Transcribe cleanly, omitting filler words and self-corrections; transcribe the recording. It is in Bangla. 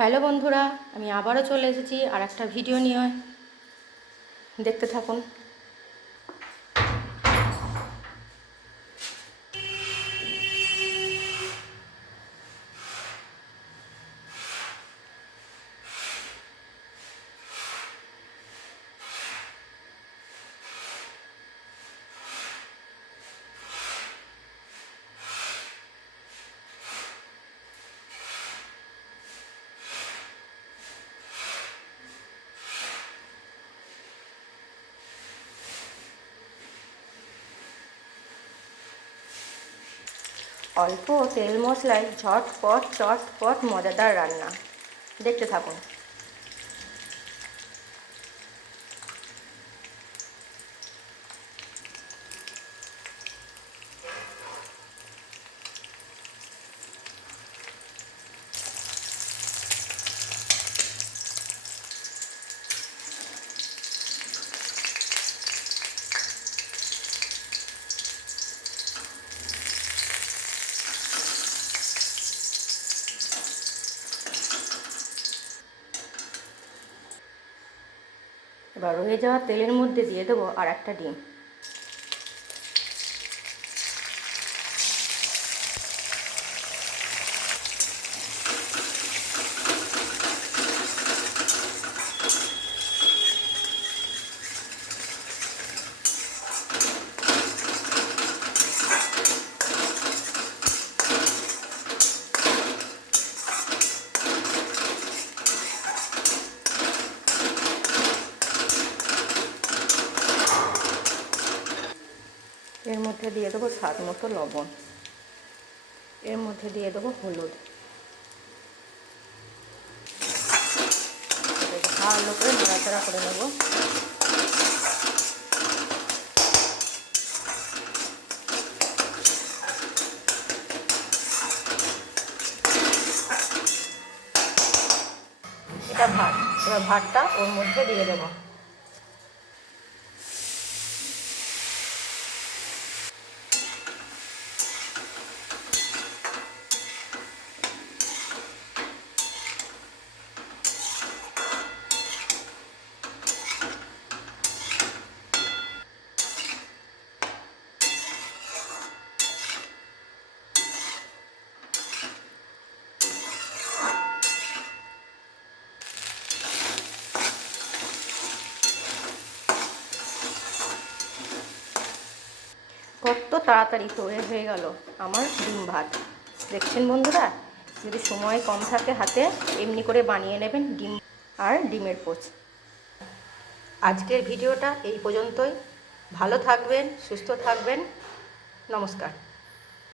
হ্যালো বন্ধুরা, আমি আবারও চলে এসেছি আর একটা ভিডিও নিয়ে। দেখতে থাকুন। অল্প তেল মশলায় ঝটপট চটপট মজাদার রান্না। দেখতে থাকুন। এবার রয়ে যাওয়া তেলের মধ্যে দিয়ে দেবো আর একটা ডিম। এর মধ্যে দিয়ে দেবো স্বাদ মতো লবণ। এর মধ্যে দিয়ে দেবো হলুদ। ভালো করে নাড়াচাড়া করে নেব। এটা ভাত। এবার ভাতটা ওর মধ্যে দিয়ে দেবো। কত তাড়াতাড়ি তৈরি হয়ে গেল আমার ডিম ভাত। দেখছেন বন্ধুরা, যদি সময় কম থাকে হাতে, এমনি করে বানিয়ে নেবেন ডিম আর ডিমের পোচ। আজকের ভিডিওটা এই পর্যন্তই। ভালো থাকবেন, সুস্থ থাকবেন। নমস্কার।